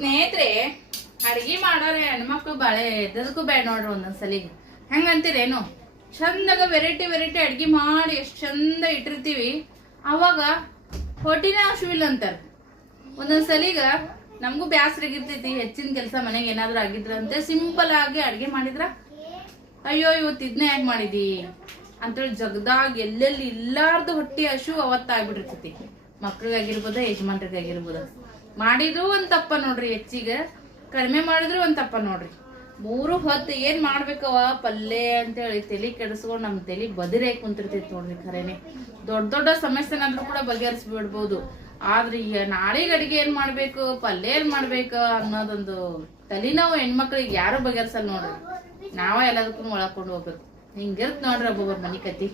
ಸ್ನೇಹಿತರೆ, ಅಡಿಗೆ ಮಾಡೋರೆ ಹೆಣ್ಮಕ್ಳು ಬಾಳೆ ಎದಕ್ಕೂ ಬೇಡ ನೋಡ್ರಿ. ಒಂದೊಂದ್ಸಲಿಗೆ ಹೆಂಗಂತೀರೇನು, ಚಂದಾಗ ವೆರೈಟಿ ಅಡ್ಗೆ ಮಾಡಿ ಎಷ್ಟು ಚಂದ ಇಟ್ಟಿರ್ತೀವಿ, ಅವಾಗ ಹೊಟ್ಟಿನೇ ಹಸುವಿಲ್ಲ ಅಂತಾರ. ಒಂದೊಂದ್ಸಲಿಗ ನಮಗೂ ಬ್ಯಾಸರಾಗಿರ್ತೈತಿ, ಹೆಚ್ಚಿನ ಕೆಲಸ ಮನೆಗೆ ಏನಾದ್ರು ಆಗಿದ್ರಂತೆ ಸಿಂಪಲ್ ಆಗಿ ಅಡ್ಗೆ ಮಾಡಿದ್ರ ಅಯ್ಯೋ ಇವತ್ತು ಇದನ್ನೇ ಯಾಕೆ ಮಾಡಿದಿ ಅಂತೇಳಿ ಜಗದಾಗ ಎಲ್ಲೆಲ್ಲಿ ಇಲ್ಲಾರ್ದು ಹೊಟ್ಟಿ ಹಸು ಅವತ್ತಾಗ್ಬಿಟ್ಟಿರ್ತೈತಿ. ಮಕ್ಳಿಗಾಗಿರ್ಬೋದ ಯಜಮಾನ್ರಿಗಾಗಿರ್ಬೋದ. ಮಾಡಿದ್ರು ಒಂದ್ ತಪ್ಪ ನೋಡ್ರಿ, ಹೆಚ್ಚಿಗೆ ಕಡಿಮೆ ಮಾಡಿದ್ರು ಒಂದ್ ತಪ್ಪ ನೋಡ್ರಿ. 3 ಹೊತ್ತು ಏನ್ ಮಾಡ್ಬೇಕವ ಪಲ್ಲೆ ಅಂತೇಳಿ ತಲೆ ಕೆಡಿಸ್ಕೊಂಡು ನಮ್ ತಲೆ ಬದಿರೇ ಕುಂತಿರ್ತೈತಿ ನೋಡ್ರಿ. ಖರೇನೆ ದೊಡ್ಡ ಸಮಸ್ಯೆನಾದ್ರೂ ಕೂಡ ಬಗೆಹರಿಸ್ಬಿಡ್ಬೋದು. ಆದ್ರೆ ಈಗ ನಾಳೆಗೆ ಅಡಿಗೆ ಏನ್ ಮಾಡ್ಬೇಕು, ಪಲ್ಯ ಏನ್ ಮಾಡ್ಬೇಕು ಅನ್ನೋದೊಂದು ತಲೆನೋವು ಹೆಣ್ಮಕ್ಳಿಗೆ ಯಾರು ಬಗೆಹರ್ಸಲ್ಲ ನೋಡ್ರಿ. ನಾವ ಎಲ್ಲದಕ್ಕೂ ಒಳಕೊಂಡು ಹೋಗ್ಬೇಕು. ಹಿಂಗಿರ್ತ್ ನೋಡ್ರಿ ಒಬ್ಬೊಬ್ಬರ ಮನಿ ಕತಿ.